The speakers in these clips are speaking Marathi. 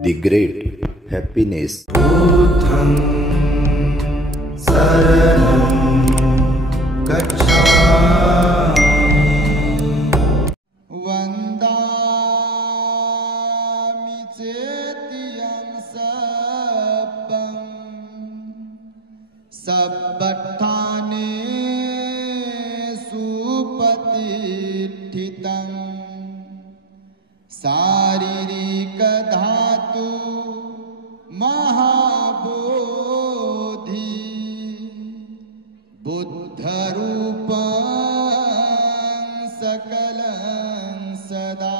The great happiness. Buddham saranam gacchami. Vandami cetiyam sabbam sabbathane supatithitam saririka dhatu mahabodhi buddha rupam sakalam sada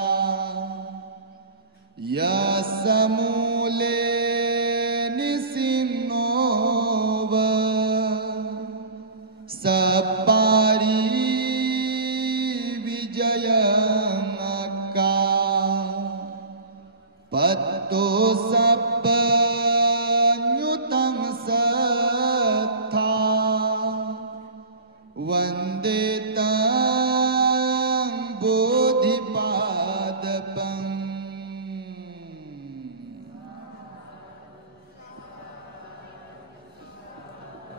yasamule nisinova sapari vijayamaka patto sappanyutam sattha vandetam bodhipadapam.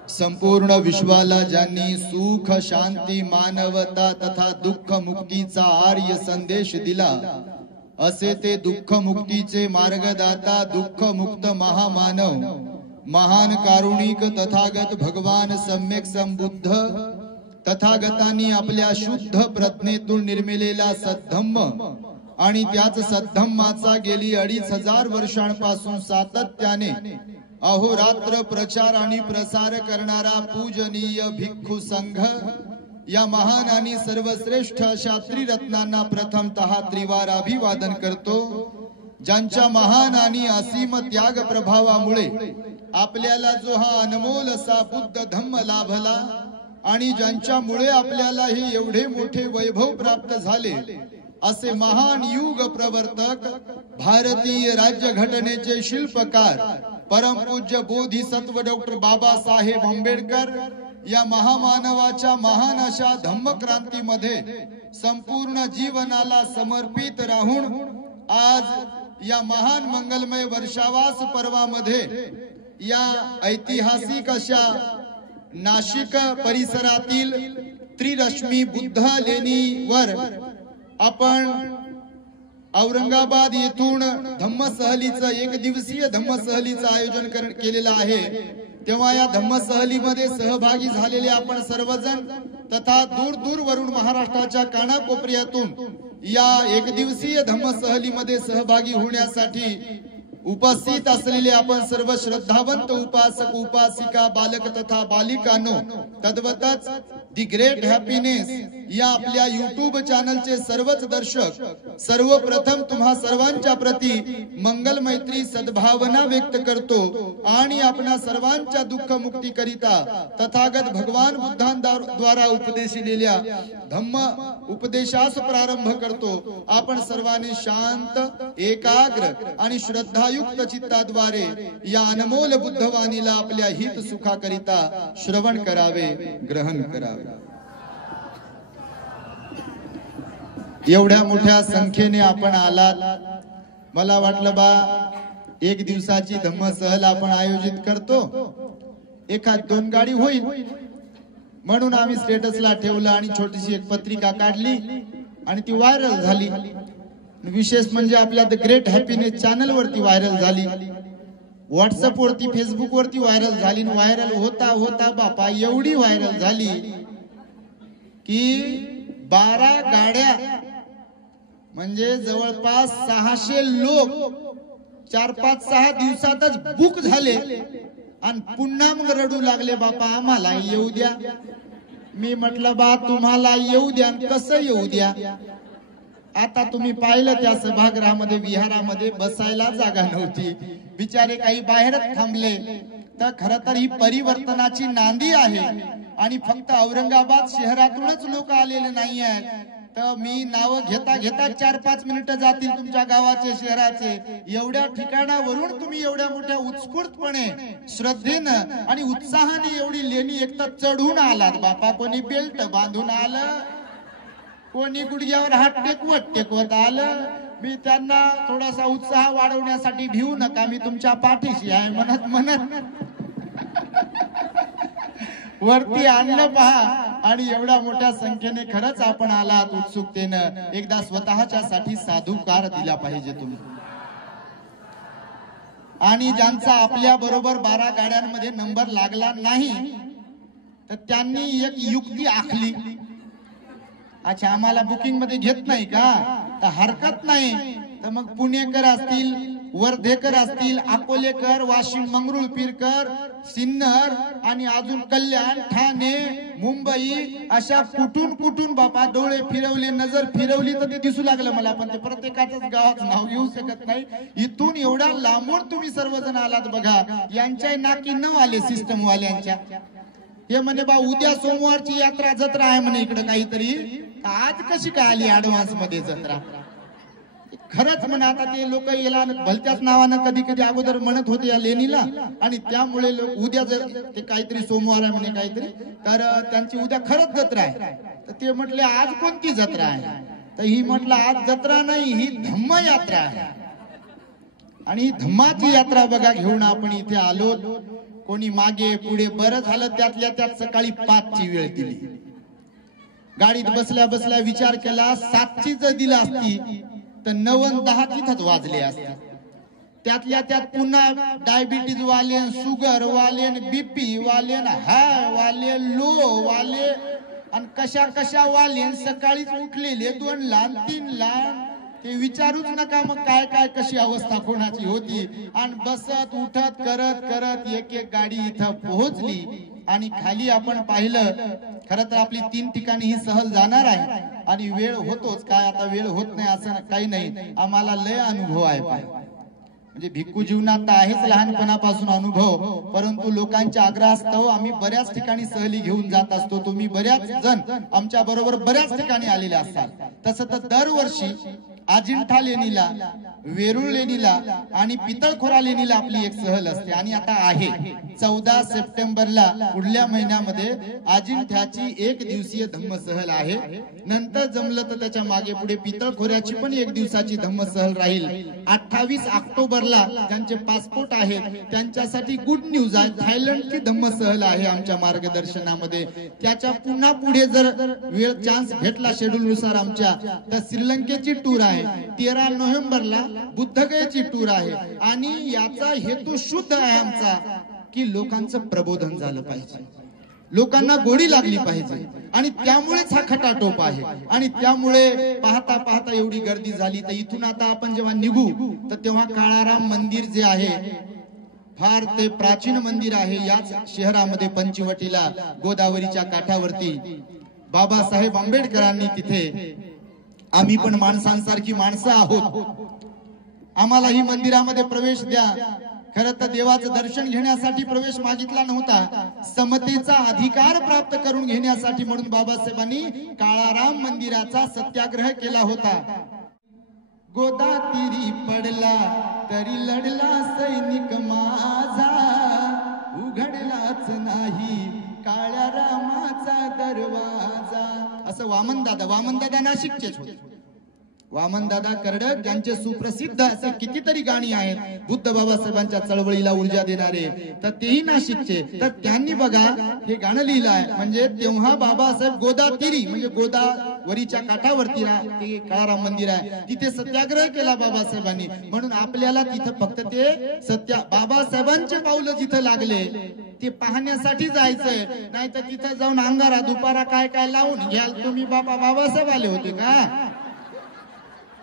संपूर्ण विश्वाला ज्यांनी सुख शांती मानवता तथा दुःख मुक्तीचा आर्य संदेश दिला असे ते दुःख मुक्तीचे मार्गदाता दुःख मुक्त महामानव महान कारुणिक तथागत भगवान सम्यक संबुद्ध तथागतांनी आपल्या शुद्ध प्रज्ञेतून निर्मिलेला सद्धम्म आणि त्याच सद्धम्माचा गेली 2500 वर्षांपासून सातत्याने अहोरात्र प्रचार आणि प्रसार करणारा पूजनीय भिक्खू संघ या महान आणि सर्वश्रेष्ठ अशा त्रिरत्नांना प्रथमतः त्रिवार अभिवादन करतो, ज्यांच्या महान आणि असीम त्याग प्रभावामुळे आपल्याला जो हा अनमोल असा बुद्ध धम्म लाभला आणि ज्यांच्यामुळे आपल्याला हे एवढे मोठे वैभव प्राप्त झाले असे महान युग प्रवर्तक भारतीय राज्यघटनेचे शिल्पकार परमपूज्य बोधिसत्व डॉक्टर बाबासाहेब आंबेडकर या महामानवाच्या महान अशा धम्मक्रांतीमध्ये संपूर्ण जीवनाला समर्पित राहून आज या महान मंगलमय वर्षावास पर्वामध्ये या ऐतिहासिक अशा नाशिक परिसरातील त्रिरश्मी बुद्ध लेणीवर आपण औरंगाबाद येथून धम्मसहलीचं 1 दिवसीय धम्मसहलीचं आयोजन केलेलं आहे। तेव्हा या धम्मसहलीमध्ये सहभागी झालेले आपण सर्वजण तथा दूर दूर वरून महाराष्ट्राच्या कानाकोपऱ्यातून या 1 दिवसीय धम्मसहलीमध्ये सहभागी होण्यासाठी उपस्थित असलेले आपण सर्व श्रद्धावंत उपासक उपासिका बालक तथा बालिकांनो तद्वतच दी ग्रेट हॅपीनेस या आपल्या YouTube चॅनलचे सर्वच दर्शक सर्वप्रथम तुम्हा सर्वांच्या प्रती मंगल मैत्री सद्भावना व्यक्त करतो आणि आपणा सर्वांच्या दुःख मुक्ती करिता तथागत भगवान बुद्धांद्वारा उपदेशिलेल्या धम्म उपदेशास प्रारंभ करतो। आपण सर्वांनी शांत एकाग्र आणि श्रद्धायुक्त चित्ताद्वारे या अनमोल बुद्धवाणीला आपल्या हित सुखाकरिता श्रवण करावे, ग्रहण करावे। एवढ्या मोठ्या संख्येने आपण आलात, मला वाटलं बा 1 दिवसाची धम्मसहल आपण आयोजित करतो, 1-2 गाडी होईल म्हणून आम्ही स्टेटसला ठेवलं आणि छोटीशी एक पत्रिका काढली आणि ती व्हायरल झाली। विशेष म्हणजे आपल्या द ग्रेट हॅपीनेस चॅनल वरती व्हायरल झाली, व्हॉट्सअप वरती फेसबुक वरती व्हायरल झाली। व्हायरल होता होता बापा एवढी व्हायरल झाली की 12 गाड्या म्हणजे जवळपास 600 लोक 4-5-6 दिवसातच बुक झाले आणि पुन्हा मग रडू लागले, बापा आम्हाला येऊ द्या। मी म्हटलं बा तुम्हाला येऊ द्या, कसं येऊ द्या? आता तुम्ही पाहिलं त्या सभागृहामध्ये विहारामध्ये बसायला जागा नव्हती, बिचारे काही बाहेरच थांबले। तर खरं तर ही परिवर्तनाची नांदी आहे आणि फक्त औरंगाबाद शहरातूनच लोक आलेले नाही आहेत। तर मी नाव घेता घेता 4-5 मिनिटं जातील तुमच्या गावाचे शहराचे। एवढ्या ठिकाणावरून तुम्ही एवढ्या मोठ्या उत्स्फूर्तपणे श्रद्धेनं आणि उत्साहाने एवढी लेणी एकतर चढून आलात बापा। कोणी बेल्ट बांधून आलं, कोणी गुडघ्यावर हात टेकवत आलं, मी त्यांना थोडासा उत्साह वाढवण्यासाठी भिवू नका, मी तुमच्या पाठीशी आहे म्हणत म्हणत वरती आणलं पहा. आणि एवढ्या मोठ्या संख्येने खरंच आपण आलात उत्सुकतेनं. एकदा स्वतःच्या साठी साधुकार दिला पाहिजे तुम्ही. आणि ज्यांचा आपल्या बरोबर 12 गाड्यांमध्ये नंबर लागला नाही तर त्यांनी एक युक्ती आखली. अच्छा, आम्हाला बुकिंग मध्ये घेत नाही का, तर हरकत नाही. तर मग पुणेकर असतील, वर्धेकर असतील, अकोलेकर, वाशिम, मंगरुळपीरकर, सिन्नर आणि अजून कल्याण, ठाणे, मुंबई, अशा कुठून कुठून बाबा डोळे फिरवले, नजर फिरवली तर ते दिसू लागलं मला. पण ते प्रत्येकाचंच गावात नाव घेऊ शकत नाही. इथून एवढ्या लांबून तुम्ही सर्वजण आलात बघा. यांच्या नाकी न आले सिस्टम वाल्यांच्या. हे म्हणे बा उद्या सोमवारची यात्रा जत्रा आहे म्हणे इकडे काहीतरी, आज कशी काय आली ऍडव्हान्स मध्ये जत्रा. खरंच म्हणा, आता ते लोक याला भलत्याच नावानं कधी कधी अगोदर म्हणत होते या लेणीला. आणि त्यामुळे उद्या जर ते काहीतरी सोमवार आहे म्हणे काहीतरी, तर त्यांची उद्या खरंच जत्रा आहे. तर ते म्हटले आज कोणती जत्रा आहे, तर ही म्हटलं आज जत्रा नाही, ही धम्म यात्रा आहे. आणि ही धम्माची यात्रा बघा घेऊन आपण इथे आलो. कोणी मागे पुढे, बरं झालं त्यातल्या त्यात सकाळी 5ची वेळ दिली. गाडीत बसल्या बसल्या विचार केला 7ची जर दिला असती तर 9 आणि 10 तिथंच वाजले असते. त्यातल्या त्यात पुन्हा डायबिटीज वाले, शुगर वाले, बीपी वाले, हाय वाले, लो वाले आणि कशा कशा वाले सकाळीच उठलेले 2 लहान 3 लहान. ते विचारूच नका मग काय काय कशी अवस्था कोणाची होती. आणि बसत उठत करत करत एक एक गाडी इथं पोहोचली. आणि खाली आपण पाहिलं, खरं तर आपली 3 ठिकाणी ही सहल जाणार आहे. आणि वेळ होतोच काय, आता वेळ होत नाही असं काही नाही. आम्हाला लय अनुभव आहे पाय, म्हणजे भिक्खू जीवनात तर आहेच लहानपणापासून अनुभव, परंतु लोकांच्या आग्रहास्तव आम्ही बऱ्याच ठिकाणी सहली घेऊन जात असतो. तुम्ही बऱ्याच जण आमच्या बरोबर बऱ्याच ठिकाणी आलेले असतात. तसं तर दरवर्षी अजिंठा लेणीला, वेरूळ लेणीला आणि पितळखोरा लेणीला आपली एक सहल असते. आणि आता आहे 14 सप्टेंबरला पुढल्या महिन्यामध्ये अजिंठ्याची 1 दिवसीय धम्म सहल आहे. नंतर जमलं तर त्याच्या मागे पुढे पितळखोऱ्याची पण 1 दिवसाची धम्म सहल राहील. 28 ऑक्टोबरला ज्यांचे पासपोर्ट आहेत त्यांच्यासाठी गुड न्यूज आहे, थायलंडची धम्म सहल आहे आमच्या मार्गदर्शनामध्ये. त्याच्या पुन्हा पुढे जर वेळ चान्स भेटला शेड्यूल नुसार आमच्या, तर श्रीलंकेची टूर आहे. 13 नोव्हेंबरला बुद्धगयेची टूर आहे. आणि याचा हेतू शुद्ध आहे आमचा, की लोकांचं प्रबोधन झालं पाहिजे, लोकांना गोडी लागली पाहिजे. आणि त्यामुळेच हा खटाटोप आहे. आणि त्यामुळे पाहता पाहता एवढी गर्दी झाली. तर इथून आता आपण जेव्हा निघू तर तेव्हा काळाराम मंदिर जे आहे, फार ते प्राचीन मंदिर आहे याच शहरामध्ये पंचवटीला, गोदावरीच्या काठावरती. बाबासाहेब आंबेडकरांनी तिथे, आम्ही पण माणसांसारखी माणसं आहोत, आम्हालाही मंदिरामध्ये प्रवेश द्या. खरं तर देवाचं दर्शन घेण्यासाठी प्रवेश मागितला नव्हता, समतेचा अधिकार प्राप्त करून घेण्यासाठी. म्हणून बाबासाहेबांनी काळाराम मंदिराचा सत्याग्रह केला होता. गोदा तीरी पडला तरी लढला सैनिक माझा, उघडलाच नाही काळ्या रामाचा दरवाजा. असं वामनदादा नाशिकचेच होते. वामनदादा कर्डक यांचे सुप्रसिद्ध असे कितीतरी गाणी आहेत बुद्ध बाबासाहेबांच्या चळवळीला ऊर्जा देणारे, तर तेही नाशिकचे. तर त्यांनी बघा हे गाणं लिहिलं आहे. म्हणजे तेव्हा बाबासाहेब गोदातीरी, म्हणजे गोदावरीच्या काठावरती ते काळाराम मंदिर आहे, तिथे सत्याग्रह केला बाबासाहेबांनी. म्हणून आपल्याला तिथं फक्त ते बाबासाहेबांचे पावलं जिथं लागले ते पाहण्यासाठी जायचंय. नाही तर तिथं जाऊन अंगारा दुपारा काय काय लावून घ्याल तुम्ही. बाबासाहेब आले होते का?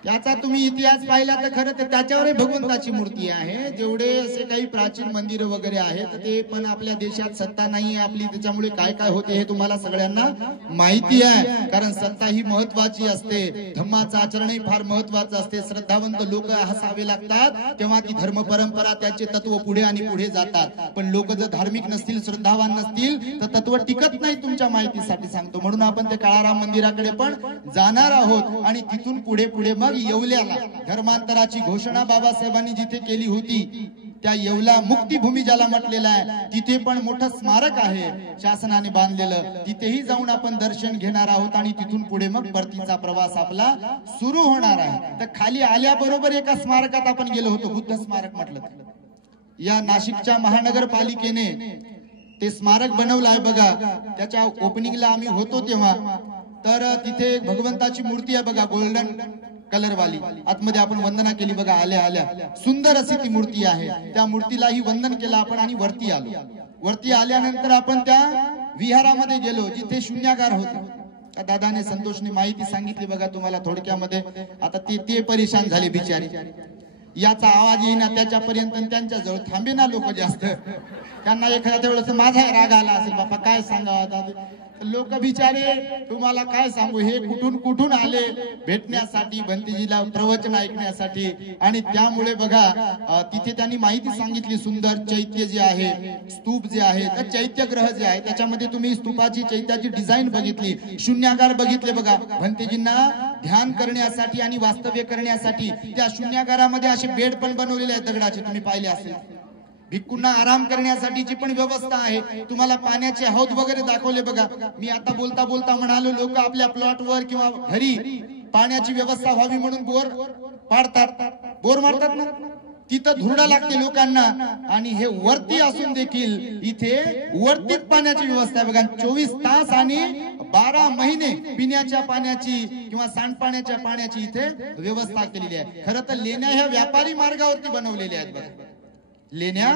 त्याचा तुम्ही इतिहास पाहिला तर खरं तर त्याच्यावरही भगवंताची मूर्ती आहे. जेवढे असे काही प्राचीन मंदिर वगैरे आहेत ते पण आपल्या देशात सत्ता नाही आपली, त्याच्यामुळे काय काय होते हे तुम्हाला सगळ्यांना माहिती आहे. कारण सत्ता ही महत्वाची असते, धम्माचं आचरणही फार महत्वाचं असते. श्रद्धावंत लोक हसावे लागतात तेव्हा ती धर्म परंपरा त्याचे तत्व पुढे आणि पुढे जातात. पण लोक जर धार्मिक नसतील, श्रद्धावान नसतील तर तत्व टिकत नाही. तुमच्या माहितीसाठी सांगतो. म्हणून आपण ते काळाराम मंदिराकडे पण जाणार आहोत. आणि तिथून पुढे पुढे मग येवल्याला धर्मांतराची घोषणा बाबासाहेबांनी जिथे केली होती त्या येवला मुक्तीभूमी ज्याला म्हटलेलं आहे तिथे पण मोठं स्मारक आहे शासनाने बांधलेलं, तिथेही जाऊन आपण दर्शन घेणार आहोत आणि तिथून पुढे मग परतीचा प्रवास आपला सुरू होणार आहे. तर खाली आल्याबरोबर एका स्मारकात आपण गेलो होतो, बुद्ध स्मारक म्हटलं. या नाशिकच्या महानगरपालिकेने ते स्मारक बनवलं आहे बघा. त्याच्या ओपनिंगला आम्ही होतो तेव्हा तर तिथे एक भगवंताची मूर्ती आहे बघा, गोल्डन कलर वाली. आतमध्ये आपण वंदना केली बघा आल्या आल्या. सुंदर अशी ती मूर्ती आहे. त्या मूर्तीलाही वंदन केलं आपण आणि वरती आलो. वरती आल्यानंतर आपण त्या विहारामध्ये गेलो जिथे शून्यागार होते. दादाने संतोषने माहिती सांगितली बघा तुम्हाला थोडक्यामध्ये. आता ते परेशान झाले बिचारे. याचा आवाज येईना त्याच्यापर्यंत, त्यांच्या जवळ थांबेना लोक जास्त. त्यांना एखाद्या वेळेस माझा राग आला असेल, बापा काय सांगावं. लोक बिचारे तुम्हाला काय सांगू, हे कुठून कुठून आले भेटण्यासाठी, भंतेजीला प्रवचन ऐकण्यासाठी. आणि त्यामुळे बघा तिथे त्यांनी माहिती सांगितली. सुंदर चैत्य जे आहे, स्तूप जे आहे, तर चैत्यग्रह जे आहे त्याच्यामध्ये तुम्ही स्तूपाची चैत्याची डिझाईन बघितली, शून्यागार बघितले बघा. भंतेजींना ध्यान करण्यासाठी आणि वास्तव्य करण्यासाठी त्या शून्यागारामध्ये असे बेड पण बनवलेले आहेत दगडाचे, तुम्ही पाहिले असेल. भिक्खूंना आराम करण्यासाठीची पण व्यवस्था आहे. तुम्हाला पाण्याचे हौद वगैरे दाखवले बघा. मी आता बोलता बोलता म्हणालो, लोक आपल्या प्लॉटवर किंवा घरी पाण्याची व्यवस्था व्हावी म्हणून बोर पाडतात, बोर मारतात ना, तिथं धुरडा लागते लोकांना. आणि हे वरती असून देखील इथे वरतीच पाण्याची व्यवस्था आहे बघा. 24 तास आणि 12 महिने पिण्याच्या पाण्याची किंवा सांडपाण्याच्या पाण्याची इथे व्यवस्था केलेली आहे. खरं तर लेण्या ह्या व्यापारी मार्गावरती बनवलेल्या आहेत बघा. लेण्या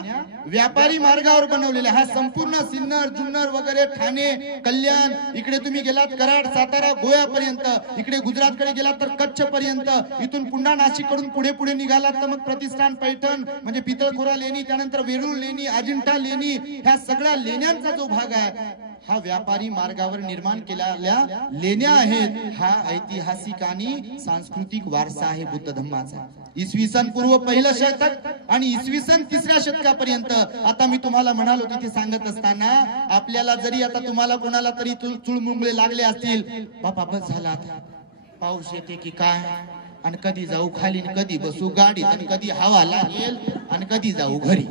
व्यापारी मार्गावर बनवलेल्या. हा संपूर्ण सिन्नर, जुन्नर वगैरे, ठाणे, कल्याण, इकडे तुम्ही गेलात कराड, सातारा, गोव्यापर्यंत, इकडे गुजरातकडे गेलात तर कच्छ पर्यंत, इथून पुन्हा नाशिक कडून पुढे पुढे निघालात तर मग प्रतिष्ठान, पैठण म्हणजे पितळखोरा लेणी, त्यानंतर वेरूळ लेणी, अजिंठा लेणी, ह्या सगळ्या लेण्यांचा जो भाग आहे हा व्यापारी मार्गावर निर्माण केलेल्या लेण्या आहेत. हा ऐतिहासिक आणि सांस्कृतिक वारसा आहे बुद्ध धम्माचा. इसवी सन पूर्व पहिलं शतक आणि इसवी सन 3ऱ्या शतकापर्यंत. आता मी तुम्हाला म्हणालो तिथे सांगत असताना, आपल्याला जरी आता तुम्हाला कोणाला तरी चुळमुंगळे लागले असतील, बापा बस झाला आता, पाऊस येते की काय, आणि कधी जाऊ खाली, कधी बसू गाडीत, आणि कधी हवा लागेल, आणि कधी जाऊ घरी.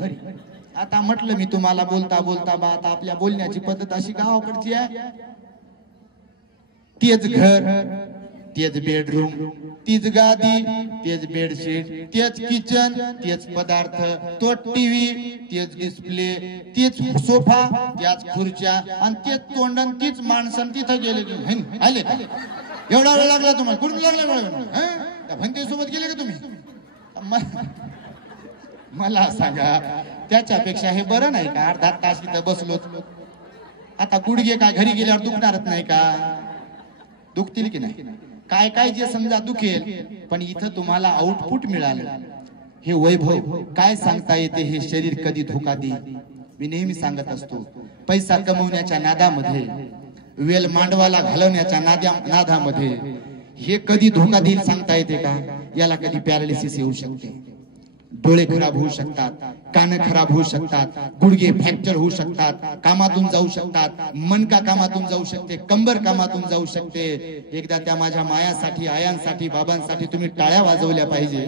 आता म्हटलं मी तुम्हाला बोलता बोलता बा, आता आपल्या बोलण्याची पद्धत अशी गावाकडची आहे. तेच घर, तेच बेडरूम, तीच गादी, तेच बेडशीट, तेच किचन, तेच पदार्थ, तो टीव्ही, तेच डिस्प्ले, तेच सोफा, त्याच खुर्च्या, आणि तेच तोंडन, तीच माणसं. तिथं गेले की आले का, एवढा वेळ लागला तुम्हाला, कुठून लागला भंते सोबत गेले का तुम्ही. मला सांगा त्याच्यापेक्षा हे बरं नाही का, अर्धा तास इथं बसलो. आता गुडघे काय घरी गेल्यावर दुखणारच नाही का, दुखतील की नाही, काय काय जे समजा दुखेल, पण इथं तुम्हाला आउटपुट मिळालं. हे वैभव काय सांगता येते, हे शरीर कधी धोका देईल. मी नेहमी सांगत असतो, पैसा कमवण्याच्या नादामध्ये, वेल मांडवाला घालवण्याच्या नादामध्ये हे कधी धोका देईल सांगता येते का. याला कधी पॅरालिसिस येऊ शकते, डोळे खराब होऊ शकतात, कान खराब होऊ शकतात, गुडघे फ्रॅक्चर होऊ शकतात, कामातून जाऊ शकतात, मनका कामातून जाऊ शकते, कंबर कामातून जाऊ शकते. एकदा त्या माझ्या मायासाठी, आयांसाठी, बाबांसाठी तुम्ही टाळ्या वाजवल्या पाहिजे.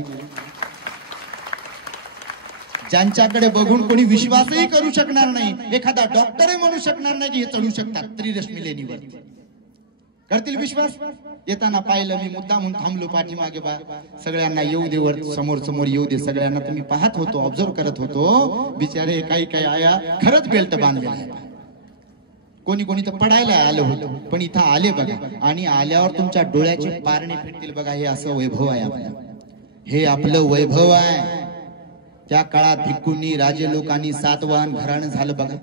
ज्यांच्याकडे बघून कोणी विश्वासही करू शकणार नाही, एखादा डॉक्टरही म्हणू शकणार नाही की हे चढू शकतात त्रिरश्मी लेणीवर. करतील विश्वास. येताना पाहिलं मी, मुद्दा म्हणून थांबलो पाठीमागे, बा सगळ्यांना येऊ दे, वर समोर समोर येऊ दे सगळ्यांना. तुम्ही पाहत होतो, ऑब्झर्व करत होतो. बिचारे काही काही आया खरंच बेल्ट बांधलेला आहे, कोणी कोणी तर पडायला आलं होतं, पण इथं आले बघा. आणि आल्यावर तुमच्या डोळ्याचे पारणे फिरतील बघा. हे असं वैभव आहे आपलं, हे आपलं वैभव आहे. त्या काळात भिक्खूंनी, राजे लोकांनी, सातवाहन घराणं झालं बघा,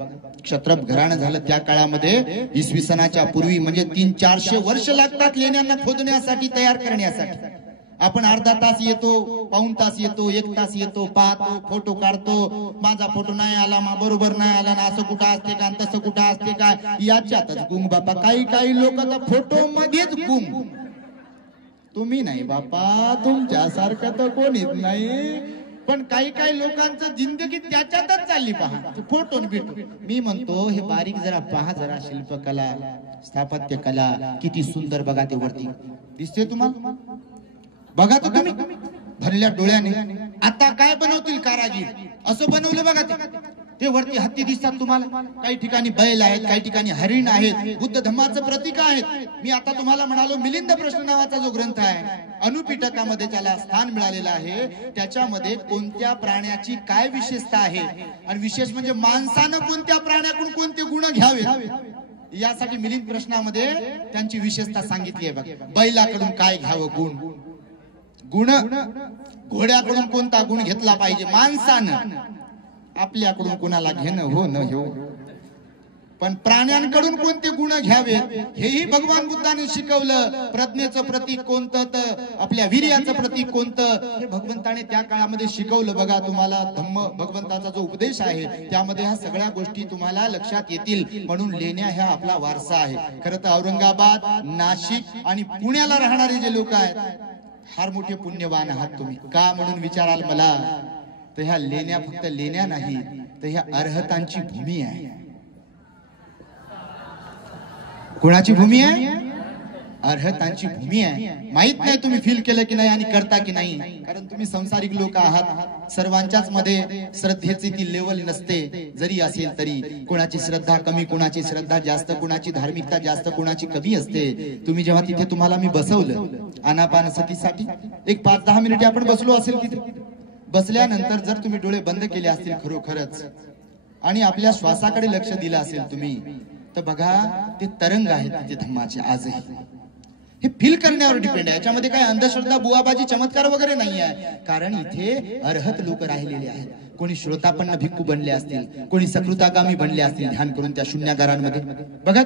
क्षत्रप घराणं झालं. त्या काळामध्ये इसवी सनाच्या पूर्वी म्हणजे 300-400 वर्ष लागतात लेण्यांना खोदण्यासाठी, तयार करण्यासाठी. आपण अर्धा तास येतो, पाऊण तास येतो, 1 तास येतो, पाहतो, फोटो काढतो. माझा फोटो नाही आला, बरोबर नाही आला, असं कुठं असते का, तसं कुठं असते का, याच्यातच गुंग बापा. काही काही लोक तर फोटो मध्येच गुंग. तुम्ही नाही बापा, तुमच्यासारखं तर कोणीच नाही. पण काही काही लोकांचं जिंदगी त्याच्यातच चालली पहा, फोटो बिटो. मी म्हणतो हे बारीक जरा पहा, जरा शिल्पकला, स्थापत्य कला किती सुंदर बघा. ते वरती दिसते तुम्हाला, बघा तर तुम्ही भरल्या डोळ्याने. आता काय बनवतील कारागीर, असं बनवलं बघा ते वरती हत्ती दिसतात तुम्हाला, काही ठिकाणी बैल आहेत, काही ठिकाणी हरिण आहेत, बुद्ध धम्माचं प्रतीक आहेत. मी आता तुम्हाला म्हणालो मिलिंद प्रश्न नावाचा जो ग्रंथ आहे अनुपिटकामध्ये त्याला स्थान मिळालेलं आहे, त्याच्यामध्ये कोणत्या प्राण्याची काय विशेषता आहे आणि विशेष म्हणजे माणसानं कोणत्या प्राण्याकडून कोणते गुण घ्यावेत यासाठी मिलिंद प्रश्नामध्ये त्यांची विशेषता सांगितली आहे बघा. बैलाकडून काय घ्यावं गुण, घोड्याकडून कोणता गुण घेतला पाहिजे माणसानं, आपल्याकडून कोणाला घेणं हो न हो, पण प्राण्यांकडून कोणते गुण घ्यावेत हेही भगवान बुद्धाने शिकवलं. प्रज्ञेचं प्रतीक कोणतं तर आपल्या वीर्याचं प्रतीक कोणतं हे भगवंताने त्या काळामध्ये शिकवलं बघा. तुम्हाला धम्म भगवंताचा जो उपदेश आहे त्यामध्ये ह्या सगळ्या गोष्टी तुम्हाला लक्षात येतील. म्हणून लेण्या ह्या आपला वारसा आहे. खरं तर औरंगाबाद, नाशिक आणि पुण्याला राहणारे जे लोक आहेत फार मोठे पुण्यवान आहात तुम्ही. का म्हणून विचाराल मला, तर ह्या लेण्या फक्त लेण्या नाही, तर ह्या अर्हतांची भूमी आहे. कोणाची भूमी आहे? अर्हतांची भूमी आहे. माहित नाही तुम्ही फील केलं की नाही आणि करता की नाही, कारण तुम्ही संसारिक लोक आहात. सर्वांच्याच मध्ये श्रद्धेची ती लेवल नसते, जरी असेल तरी कोणाची श्रद्धा कमी, कोणाची श्रद्धा जास्त, कोणाची धार्मिकता जास्त, कोणाची कमी असते. तुम्ही जेव्हा तिथे तुम्हाला मी बसवलं आनापानसतीसाठी, एक 5-10 मिनिटे आपण बसलो असेल तिथे, बसल्यानंतर जर तुम्ही डोळे बंद केले असतील खरोखरच आणि आपल्या श्वासाकडे लक्ष दिलं असेल तुम्ही, तर बघा ते तरंग आहेत तिथे धम्माचे आजही. हे फील करण्यावर डिपेंड आहे. याच्यामध्ये काही अंधश्रद्धा, बुवाबाजी, चमत्कार वगैरे नाही आहे, कारण इथे अर्हत लोक राहिलेले आहेत. कोणी श्रोतापन्न भिक्खू बनले असतील, कोणी सकृतागामी बनले असतील ध्यान करून त्या शून्यागारांमध्ये बघा,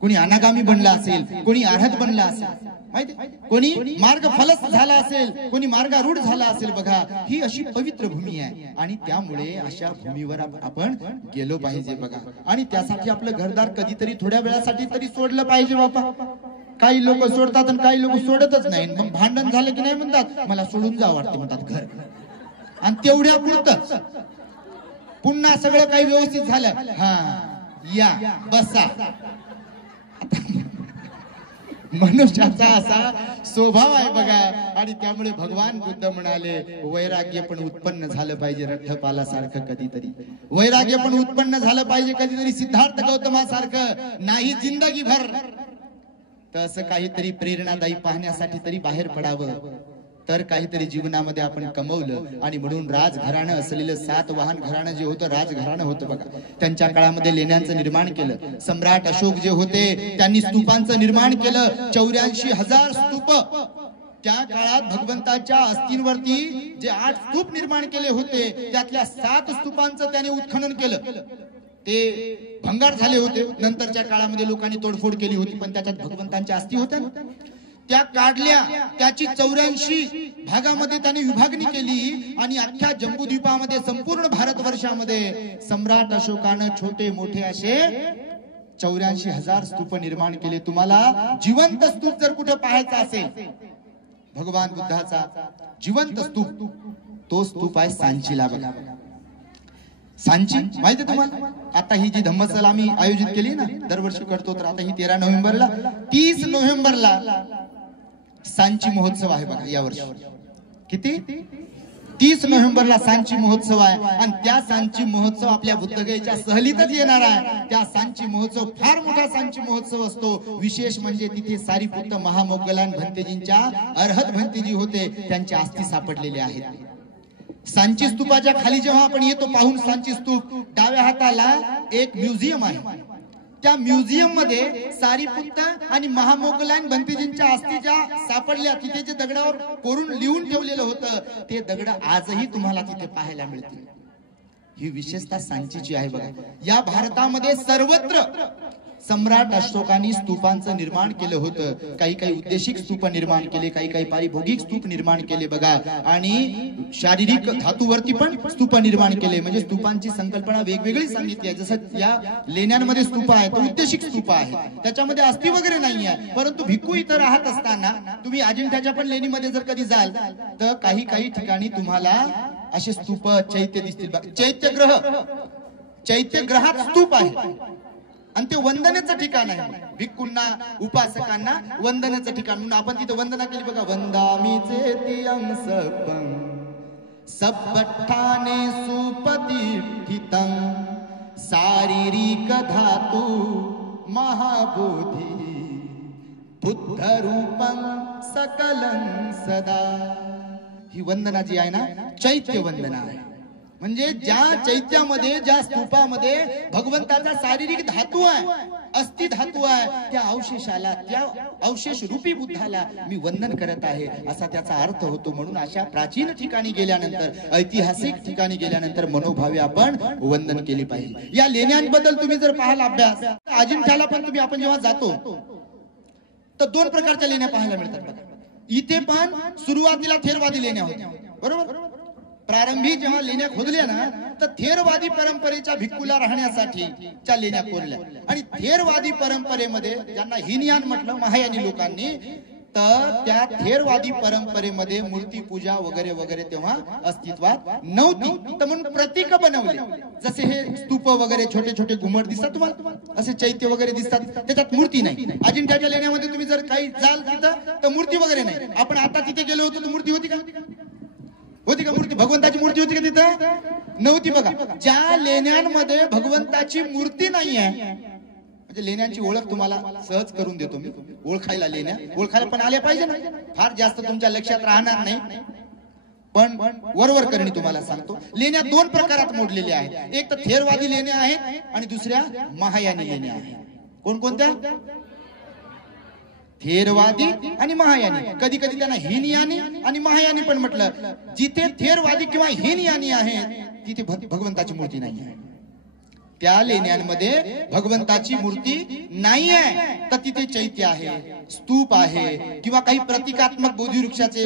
कोणी अनागामी बनला असेल, कोणी अर्हत बनला असेल, माहिती, कोणी मार्ग फलस झाला असेल, कोणी मार्गारूढ झाला असेल. बघा ही अशी पवित्र भूमी आहे आणि त्यामुळे अशा भूमीवर आपण गेलो पाहिजे बघा. आणि त्यासाठी आपलं घरदार कधीतरी थोड्या वेळासाठी तरी सोडलं पाहिजे बाबा. काही लोक सोडतात आणि काही लोक सोडतच नाही. मग भांडण झालं की नाही म्हणतात मला सोडून जा वाटते म्हणतात घर, आणि तेवढ्या पुरतच पुन्हा सगळं काही व्यवस्थित झालं, हा या बसा. मनुष्याचा असा स्वभाव आहे बघा. आणि त्यामुळे भगवान बुद्ध म्हणाले वैराग्य पण उत्पन्न झालं पाहिजे रठ्ठपालासारखं कधीतरी, वैराग्य पण उत्पन्न झालं पाहिजे कधीतरी सिद्धार्थ गौतमासारखं, नाही जिंदगी भर तर असं काहीतरी प्रेरणादायी पाहण्यासाठी तरी बाहेर पडावं, तर काहीतरी जीवनामध्ये आपण कमवलं. आणि म्हणून राजघराणं असलेलं सातवाहन घराणं जे होतं राजघराणं होतं बघा. त्यांच्या काळामध्ये लेण्यांचं निर्माण केलं. सम्राट अशोक जे होते त्यांनी स्तूपांचं निर्माण केलं. 84,000 स्तूप त्या काळात भगवंताच्या अस्थींवरती जे 8 स्तूप निर्माण केले होते त्यातल्या 7 स्तूपांचं त्याने उत्खनन केलं. ते भंगार झाले होते. नंतरच्या काळामध्ये लोकांनी तोडफोड केली होती, पण त्याच्यात भगवंतांच्या अस्थी होत्या त्या काढल्या. त्याची 84 भागामध्ये त्याने विभागणी केली आणि अख्ख्या जम्बूद्वीपामध्ये संपूर्ण भारतवर्षामध्ये सम्राट अशोकानं छोटे मोठे असे 84,000 स्तूप निर्माण केले. तुम्हाला जिवंत स्तूप जर कुठे पाहायचा असेल भगवान बुद्धाचा जिवंत स्तूप, तो स्तूप आहे सांचीला बघा. सांची माहिती तुम्हाला? आता ही जी धम्मसल आम्ही आयोजित केली ना, दरवर्षी करतो, तर आता ही 13 नोव्हेंबरला 30 नोव्हेंबरला सांची महोत्सव आहे बघा. या वर्षी किती 30 नोव्हेंबरला सांची महोत्सव आहे. आणि त्या सांची महोत्सव आपल्या बुद्धगयेच्या सहलीतच येणार आहे. त्या सांची महोत्सव फार मोठा सांची महोत्सव असतो. विशेष म्हणजे तिथे सारीपुत्त महामोगलान भंतेजींच्या अर्हत भंतेजी होते त्यांच्या अस्थी सापडलेले आहेत. सांची स्तूपाच्या खाली जेव्हा आपण येतो पाहून सांची स्तूप, डाव्या हाताला एक म्युझियम आहे. त्या म्युझियम मध्ये सारीपुत्त आणि महामोगलान भंतेजींच्या अस्थी ज्या सापडल्या, तिथे जे दगडावर कोरून लिहून ठेवलेलं होतं ते दगड आजही तुम्हाला तिथे पाहायला मिळतील. ही विशेषता सांचीची आहे बघा. या भारतामध्ये सर्वत्र सम्राट अशोकांनी स्तूपांचं निर्माण केलं होतं. काही काही उद्देशिक स्तूप निर्माण केले, काही काही पारिभोगिक स्तूप निर्माण केले बघा. आणि शारीरिक धातूवरती पण स्तूप निर्माण केले. म्हणजे स्तूपांची संकल्पना वेगवेगळी सांगितली आहे. जसं या लेण्यांमध्ये स्तूप आहे तो उद्देशिक स्तूप आहे, त्याच्यामध्ये अस्थी वगैरे नाही आहे. परंतु भिक्खू इथं राहत असताना तुम्ही अजिंठ्याच्या पण लेणीमध्ये जर कधी जाल तर काही काही ठिकाणी तुम्हाला असे स्तूप चैत्य दिसतील. चैत्यग्रहात स्तूप आहे आणि ते वंदनेचं ठिकाण आहे. भिक्खूंना उपासकांना वंदनेचं ठिकाण म्हणून आपण तिथे वंदना केली बघा. वंदामी चेतियं सपं सब्बठाने सुपतिष्ठितं शारीरिक धातु महाबोधी बुद्ध रूपं सकलं सदा। ही वंदना जी आहे ना चैत्य वंदना आहे, म्हणजे ज्या चैत्यामध्ये ज्या स्तूपामध्ये भगवंताचा शारीरिक धातू आहे, अस्थि धातू आहे, त्या अवशेषाला, त्या अवशेष रूपी बुद्धाला मी वंदन करत आहे असा त्याचा अर्थ होतो। म्हणून अशा प्राचीन ठिकाणी गेल्यानंतर, ऐतिहासिक ठिकाणी गेल्यानंतर मनोभावे आपण वंदन केले पाहिजे। या लेण्यांबद्दल तुम्ही जर पाहाल अभ्यास, अजिंठ्याला पण तुम्ही आपण जेव्हा जातो तर दोन प्रकारच्या लेण्या पाहायला मिळतात बघा। इथे पण सुरुवातीला थेरवादी लेण्या होत्या, बरोबर। प्रारंभी जेव्हा लेण्या खोदल्या ना तर थेरवादी परंपरेच्या भिक्खूला राहण्यासाठी च्या लेण्या कोरल्या, आणि थेरवादी परंपरेमध्ये ज्यांना हिनयान म्हटलं महायानी लोकांनी, तर त्या थेरवादी परंपरेमध्ये मूर्ती पूजा वगैरे वगैरे तेव्हा अस्तित्वात नव्हती। तर म्हणून प्रतीक बनवले, जसे हे स्तूप वगैरे छोटे छोटे घुमट दिसतात तुम्हाला, असे चैत्य वगैरे दिसतात, त्याच्यात मूर्ती नाही। अजिंठ्याच्या लेण्यामध्ये तुम्ही जर काही जाल तिथं तर मूर्ती वगैरे नाही। आपण आता तिथे गेलो होतो तर मूर्ती होती का? होती का मूर्ती? भगवंताची मूर्ती होती का तिथं? नव्हती बघा। ज्या लेण्यांमध्ये भगवंताची मूर्ती नाही आहे, म्हणजे लेण्यांची ओळख तुम्हाला सहज करून देतो मी। ओळखायला लेण्या, ओळखायला पण आल्या पाहिजे ना, फार जास्त तुमच्या लक्षात राहणार नाही, पण वरवर करणी तुम्हाला सांगतो। लेण्या दोन प्रकारात मोडलेल्या आहेत, एक तर थेरवादी लेण्या आहेत आणि दुसऱ्या महायानी लेण्या आहेत। कोणकोणत्या? थेरवादी आणि महायानी। कधी कधी त्यांना हिनयानी आणि महायानी पण म्हटलं। जिथे थेरवादी किंवा हिनयानी आहेत तिथे भगवंताची मूर्ती नाही आहे। त्या लेण्यांमध्ये भगवंताची मूर्ती नाही आहे, तर तिथे चैत्य आहे, स्तूप आहे, किंवा काही प्रतिकात्मक बोधिवृक्षाचे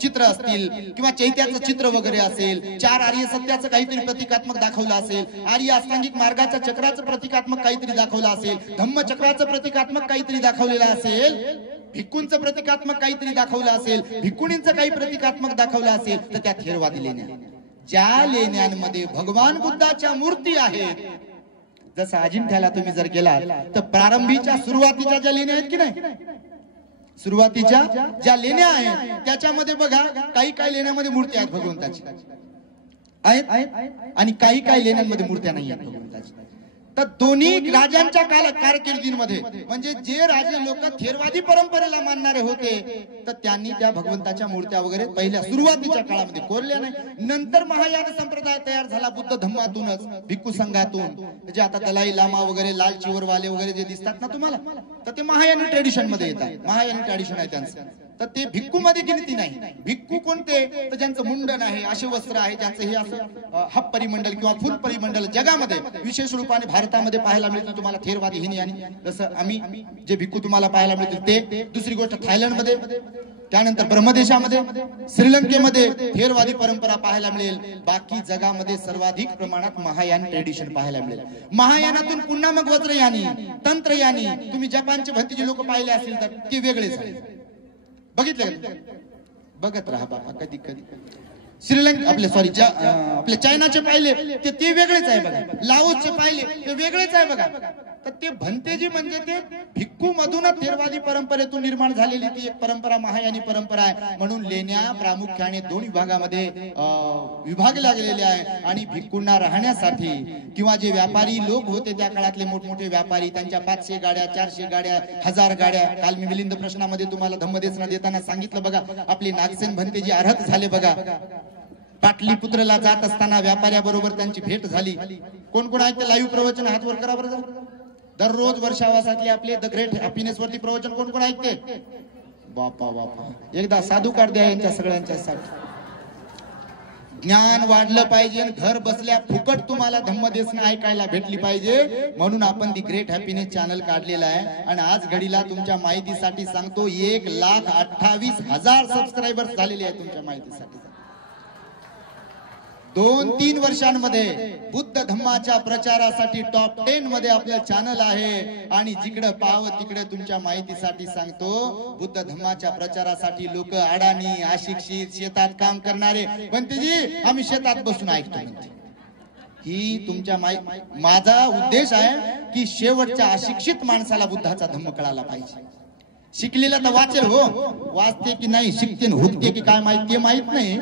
चित्र असतील, किंवा चैत्याचं चित्र वगैरे असेल, चार आर्य सत्याचं काहीतरी प्रतिकात्मक दाखवलं असेल, आर्य अष्टांगिक मार्गाच्या चक्राचं प्रतिकात्मक काहीतरी दाखवलं असेल, धम्मचक्राचं प्रतिकात्मक काहीतरी दाखवलेलं असेल, भिक्खूंचं प्रतिकात्मक काहीतरी दाखवलं असेल, भिक्खुणींचं काही प्रतिकात्मक दाखवलं असेल, तर त्या थेरवादी लेण्या। ज्या लेण्यांमध्ये भगवान बुद्धाच्या मूर्ती आहेत, जसं अजिंठ्याला तुम्ही जर गेलात तर प्रारंभीच्या सुरुवातीच्या ज्या लेण्या आहेत की नाही, सुरुवातीच्या ज्या लेण्या आहेत त्याच्यामध्ये बघा काही काही लेण्यामध्ये मूर्ती आहेत भगवंताची आहेत, आणि काही काही लेण्यांमध्ये मूर्त्या नाही आहेत भगवंताची। तर दोन्ही राजांच्या कारकिर्दीमध्ये, म्हणजे जे राजे लोक थेरवादी परंपरेला मानणारे होते, तर त्यांनी त्या भगवंताच्या मूर्त्या वगैरे पहिल्या सुरुवातीच्या काळामध्ये कोरल्या नाही। नंतर महायान संप्रदाय तयार झाला बुद्ध धम्मातूनच, भिक्खू संघातून, जे आता दलाई लामा वगैरे, लाल चिवरवाले वगैरे जे दिसतात ना तुम्हाला, तर ते महायानी ट्रेडिशन मध्ये येतात, महायानी ट्रेडिशन आहे त्यांचं। तर ते भिक्खू मध्ये गिनती नाही। भिक्खू कोणते? तर ज्यांचं मुंडन आहे, असे वस्त्र आहे, ज्यांचं हे असं हप परिमंडल किंवा फुल परिमंडल जगामध्ये विशेष रूपाने भारतामध्ये पाहायला मिळतं तुम्हाला थेरवादी हिनयानी, जसं आम्ही जे भिक्खू तुम्हाला पाहायला मिळतील ते। दुसरी गोष्ट थायलंड मध्ये, त्यानंतर ब्रह्मदेशामध्ये, श्रीलंकेमध्ये थेरवादी परंपरा पाहायला मिळेल। बाकी जगामध्ये सर्वाधिक प्रमाणात महायान ट्रेडिशन पाहायला मिळेल। महायानातून पुन्हा मग वज्रयानी, तंत्रयानी, तुम्ही जपानचे भंतीचे लोक पाहिले असतील तर ते वेगळेच आहेत, बघितले? बघत राहा बाबा कधी कधी। श्रीलंका आपले आपले चायनाचे पाहिले ते वेगळेच आहे बघा, लाओसचे पाहिले ते वेगळेच आहे बघा। तर ते भंतेजी म्हणजे ते भिक्खू मधून थेरवादी परंपरेतून निर्माण झालेली ती एक परंपरा महायानी परंपरा आहे। म्हणून लेण्या प्रामुख्याने दोन विभागामध्ये विभागल्या गेलेल्या आहे, आणि भिक्खूंना राहण्यासाठी किंवा जे व्यापारी लोक होते त्या काळातले मोठमोठे व्यापारी, त्यांच्या 500 गाड्या, 400 गाड्या, 1000 गाड्या। काल मी मिलिंद प्रश्नामध्ये तुम्हाला धम्मदेशना देताना सांगितलं बघा, आपले नागसेन भंतेजी अर्हत झाले बघा। पाटलीपुत्रला जात असताना व्यापाऱ्याबरोबर त्यांची भेट झाली। कोण कोण आहेत ते लाईव्ह प्रवचन हात वर करा बरं। दररोज वर्षावासातले आपले द ग्रेट हॅपीनेस वरती प्रवचन कोण कोण ऐकते? बापा बापा, एकदा साधू कार्ड द्या यांच्या सगळ्यांच्यासाठी। ज्ञान वाढलं पाहिजे, घर बसल्या फुकट तुम्हाला धम्मदेशना ऐकायला भेटली पाहिजे, म्हणून आपण दी ग्रेट हॅपीनेस चॅनल काढलेला आहे। आणि आज घडीला तुमच्या माहितीसाठी सांगतो 1,28,000 सबस्क्रायबर्स झालेले आहेत तुमच्या माहितीसाठी। 2-3 वर्षांमध्ये बुद्ध धम्माच्या प्रचारासाठी टॉप 10 मध्ये आपलं चॅनल आहे। आणि जिकडे पाहावं तिकडे तुमच्या माहितीसाठी सांगतो, बुद्ध धम्माच्या प्रचारासाठी लोक अडाणी, अशिक्षित, शेतात काम करणारे, भंतेजी आम्ही शेतात बसून ऐकतो म्हणते। ही तुमच्या माझा उद्देश आहे की शेवटच्या अशिक्षित माणसाला बुद्धाचा धम्म कळाला पाहिजे। शिकलेला तर वाचेल, हो वाचते की नाही, शिकते हुकते की काय माहिती माहित नाही,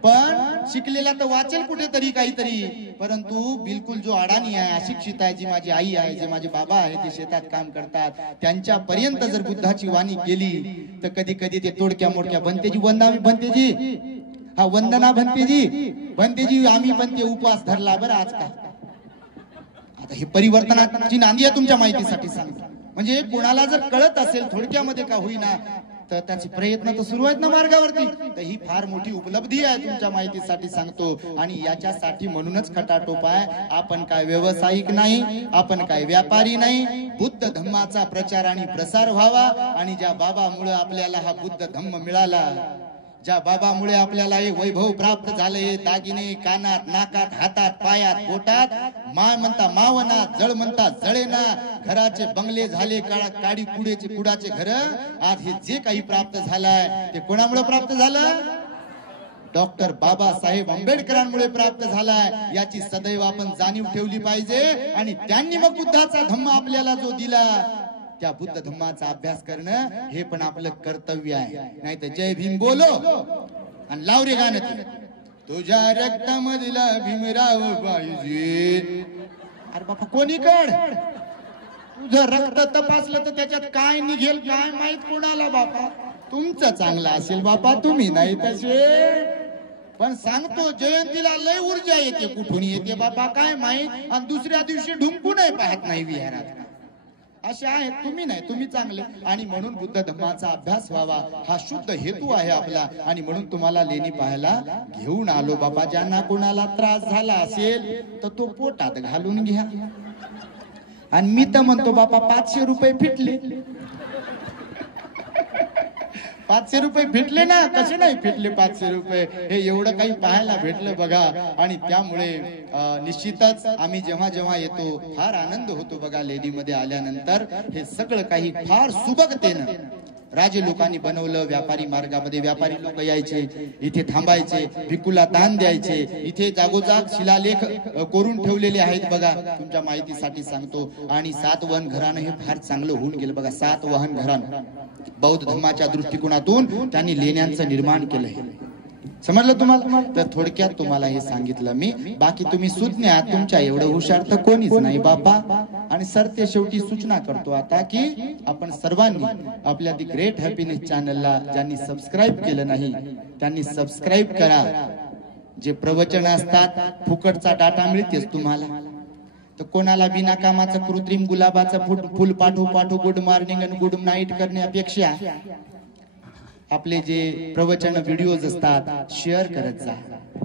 पण शिकलेला तर वाचेल कुठेतरी काहीतरी, परंतु बिलकुल जो अडाणी आहे, अशिक्षित आहे, जी माझी आई आहे, जे माझे बाबा आहे, ते शेतात काम करतात, त्यांच्यापर्यंत जर बुद्धाची वाणी गेली तर कधी कधी ते तोडक्या मोडक्या बनतेजी बनतेजी, हा वंदना बनतेजी आम्ही पण ते उपवास धरला बरं आज का. आता हे परिवर्तनाची नांदी आहे तुमच्या माहितीसाठी सांगतो. म्हणजे कोणाला जर कळत असेल थोडक्यामध्ये का होईना तर त्याचे प्रयत्न तर सुरू आहेत ना मार्गावरती, तर ही फार मोठी उपलब्धी आहे तुमच्या माहितीसाठी सांगतो. आणि याच्यासाठी म्हणूनच खटाटोप आहे. आपण काय व्यावसायिक नाही, आपण काय व्यापारी नाही. बुद्ध धम्माचा प्रचार आणि प्रसार व्हावा. आणि ज्या बाबामुळे आपल्याला हा बुद्ध धम्म मिळाला, ज्या बाबामुळे आपल्याला हे वैभव प्राप्त झाले, दागिने कानात, नाकात, हातात, पायात, पोटात, माय म्हणता मावना, जळ म्हणता जळेना, घराचे बंगले झाले, काडी कुडाचे घर, आज हे जे काही प्राप्त झालंय ते कोणामुळे प्राप्त झालं? डॉक्टर बाबासाहेब आंबेडकरांमुळे प्राप्त झालाय. याची सदैव आपण जाणीव ठेवली पाहिजे. आणि त्यांनी मग बुद्धाचा धम्म आपल्याला जो दिला, त्या बुद्ध धम्माचा अभ्यास करणं हे पण आपलं कर्तव्य आहे. नाही तर जय भीम बोलो आणि लाव रे गाणं, तुझ्या रक्तामधला भीमराव पाहिजे. अरे बापा कोणीकड तुझं रक्त तपासलं तर त्याच्यात काय निघेल काय माहित कोणाला बापा. तुमचं चांगलं असेल बापा, तुम्ही नाही तसे. पण सांगतो जयंतीला लय ऊर्जा येते, कुठून येते बापा काय माहित. आणि दुसऱ्या दिवशी ढुंकू नाही पाहत नाही विहारात. असे आहेत, तुम्ही नाही, तुम्ही चांगले. आणि म्हणून बुद्ध धम्माचा अभ्यास व्हावा हा शुद्ध हेतू आहे आपला. आणि म्हणून तुम्हाला लेणी पाहायला घेऊन आलो बाबा. ज्यांना कोणाला त्रास झाला असेल तर तो पोटात घालून घ्या. आणि मी तर म्हणतो बापा 500 रुपये फिटले, 500 रुपये फिटले ना, कसे नाही फिटले 500 रुपये. हे एवढं काही पाहायला भेटलं बघा. आणि त्यामुळे निश्चितच आम्ही जेव्हा जेव्हा येतो फार आनंद होतो बघा. लेडीमध्ये आल्यानंतर हे सगळं काही फार सुबकतेनं राजे लोकांनी बनवलं. व्यापारी मार्गामध्ये व्यापारी लोक यायचे, इथे थांबायचे, भिक्खूला दान द्यायचे. इथे जागोजाग शिलालेख करून ठेवलेले आहेत बघा, तुमच्या माहितीसाठी सांगतो. आणि सातवाहन घराणं हे फार चांगलं होऊन गेलं बघा. सातवाहन घराणं बौद्ध धर्माच्या दृष्टिकोनातून त्यांनी लेण्यांचं निर्माण केलंय. समजलं तुम्हाला? तर थोडक्यात तुम्हाला हे सांगितलं मी. बाकी तुम्ही सुज्ञ आहात, तुमच्या एवढं हुशार तर कोणीच नाही बापा. आणि सर ते शेवटी सूचना करतो आता की आपण सर्वांनी आपल्या दी ग्रेट हॅपीनेस चॅनलला ज्यांनी सबस्क्राईब केलं नाही त्यांनी सबस्क्राईब करा. जे प्रवचन असतात फुकटचा डाटा मिळतेच तुम्हाला. तर कोणाला बिना कामाचं कृत्रिम गुलाबाचं फुल पाठवू गुड मॉर्निंग आणि गुड नाईट करण्यापेक्षा आपले जे प्रवचन व्हिडिओज असतात शेअर करत जा,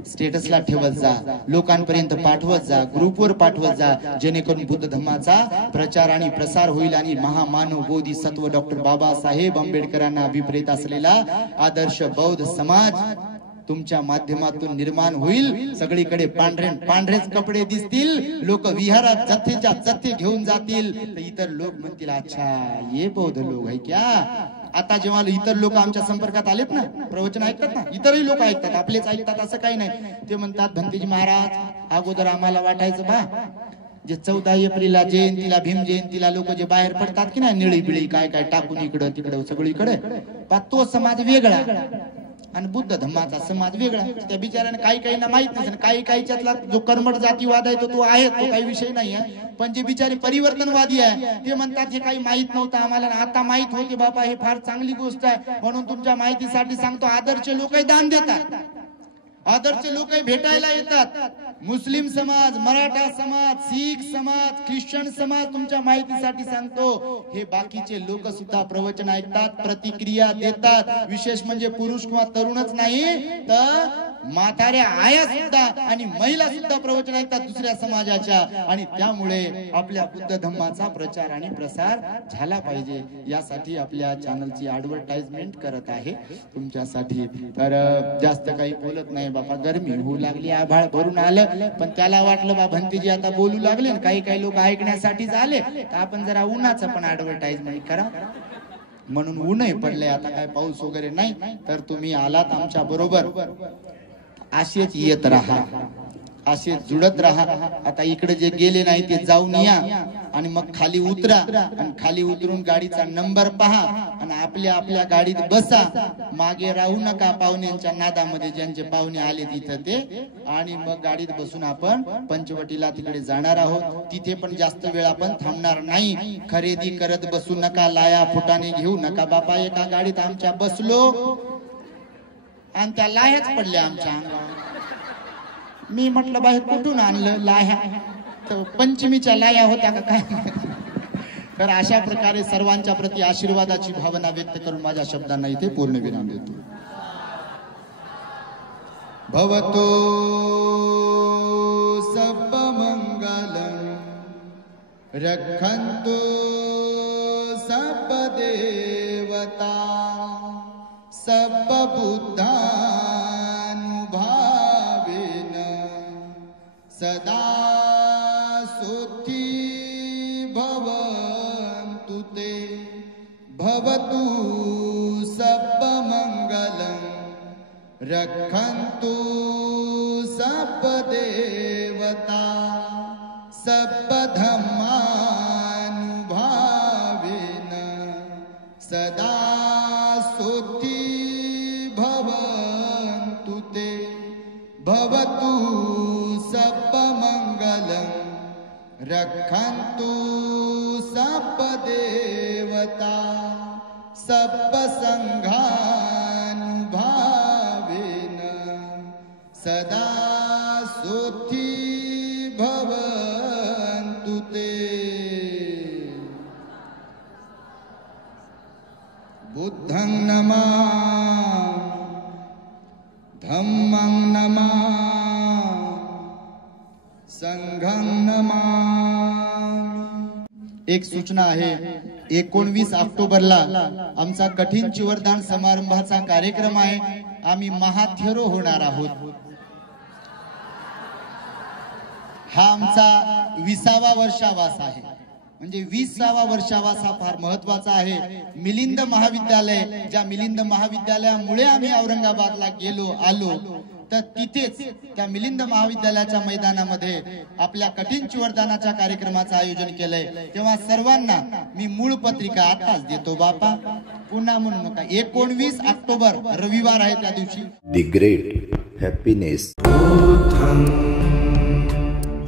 स्टेटसला ठेवत जा, लोकांपर्यंत पाठवत जा, ग्रुपवर पाठवत जा, जेणेकरून बुद्ध धम्माचा प्रचार आणि प्रसार होईल. आणि महामानव बोधिसत्व डॉक्टर बाबासाहेब आंबेडकरांना अभिप्रेत असलेला आदर्श बौद्ध समाज तुमच्या माध्यमातून निर्माण होईल. सगळीकडे पांढरेच कपडे दिसतील, लोक विहारात जथेच्या जथे घेऊन जातील, तर इतर लोक म्हणतील अच्छा ये बौद्ध लोक आहे क्या. आता जेव्हा इतर लोक आमच्या संपर्कात आलेत ना, प्रवचन ऐकतात ना, इतरही लोक ऐकतात, आपलेच ऐकतात असं काही नाही. ते म्हणतात भंतेजी महाराज अगोदर आम्हाला वाटायचं बा जे 14 एप्रिलला जयंतीला भीम जयंतीला लोक जे बाहेर पडतात की नाही निळी बिळी काय काय टाकून इकडं तिकडं सगळीकडे, तो समाज वेगळा आणि बुद्ध धम्माचा समाज वेगळा. त्या बिचाऱ्याने काही ना माहित नसेल, काहीच्यातला जो कर्मठ जातीवाद आहे तो आहे, तो काही विषय नाही आहे. पण जे बिचारे परिवर्तनवादी आहे ते म्हणतात हे काही माहित नव्हतं आम्हाला, आता माहित होते बाबा, हे फार चांगली गोष्ट आहे. म्हणून तुमच्या माहितीसाठी सांगतो, आदर्श लोक दान देतात, आदर्श लोक भेटायला येतात. मुस्लिम समाज, मराठा समाज, शीख समाज, ख्रिश्चन समाज, तुमच्या माहितीसाठी सांगतो हे बाकीचे लोक सुद्धा प्रवचन ऐकतात, प्रतिक्रिया देतात. विशेष म्हणजे पुरुष किंवा तरुणच नाही तर म्हाताऱ्या आया सुद्धा आणि महिला सुद्धा प्रवचन ऐकतात दुसऱ्या समाजाच्या. आणि त्यामुळे आपल्या बुद्ध धम्माचा प्रचार आणि प्रसार झाला पाहिजे, यासाठी आपल्या चॅनलची ऍडव्हर्टाइजमेंट करत आहे तुमच्यासाठी. तर जास्त काही बोलत नाही बाबा, गरमी होऊ लागली, आभाळ भरून आलं, पण त्याला वाटलं बा भंतेजी आता बोलू लागले, काही लोक ऐकण्यासाठीच आले, तर आपण जरा उन्हाचं पण ऍडव्हर्टाइजमेंट करा. म्हणून ऊनही पडले, आता काय पाऊस वगैरे नाही, तर तुम्ही आलात आमच्या बरोबर, असेच येत राहा, असे जुळत राहा. आता इकडे जे गेले नाही ते जाऊन या आणि मग खाली उतरा आणि खाली उतरून गाडीचा नंबर पहा आणि आपल्या आपल्या गाडीत बसा. मागे राहू नका पाहुण्यांच्या नादामध्ये, ज्यांचे पाहुणे आले तिथं ते. आणि मग गाडीत बसून आपण पंचवटीला तिकडे जाणार आहोत. तिथे पण जास्त वेळ आपण थांबणार नाही. खरेदी करत बसू नका, लाया फुटाने घेऊ नका. बापा एका गाडीत आमच्या बसलो आणि त्या लाह्याच पडल्या आमच्या अंगावर. मी म्हटलं बाहेर कुठून आणलं लाह्या, तर पंचमीच्या लाह्या होत्या का काय. तर अशा प्रकारे सर्वांच्या प्रती आशीर्वादाची भावना व्यक्त करून माझ्या शब्दांना इथे पूर्ण विराम देतो. भवतो सब मंगलम रक्षन्तु सब देवता सब बुद्धानुभावेन सदा सुखी भवन्तु ते. भवतु सब मंगलम रक्षन्तु सब देवता सब धम्मानुभावेन सदा सुखी भवन्तु ते. भवतु सब मंगलम रक्षन्तु सब देवता सब संघानुभावेन सदा सुखी भवन्तु ते. बुद्धं नमामि, धम्मं नमामि, संघं नमामि. एक सूचना आहे, 19 ऑक्टोबरला आमचा कठीण चिवरदान समारंभाचा कार्यक्रम आहे. आम्ही महाथेरो होणार आहोत. हा आमचा 20वा वर्षावास आहे. म्हणजे 20वा वर्षावास हा फार महत्वाचा आहे. मिलिंद महाविद्यालय, ज्या मिलिंद महाविद्यालयामुळे आम्ही औरंगाबादला आलो तर तिथेच त्या मिलिंद महाविद्यालयाच्या मैदानामध्ये आपल्या कठीण चिवरदानाच्या कार्यक्रमाचं आयोजन केलंय. तेव्हा सर्वांना मी मूळ पत्रिका आताच देतो बापा, पुन्हा म्हणू नका. 19 ऑक्टोबर रविवार आहे त्या दिवशी. The great happiness. बुद्धं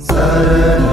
शरणं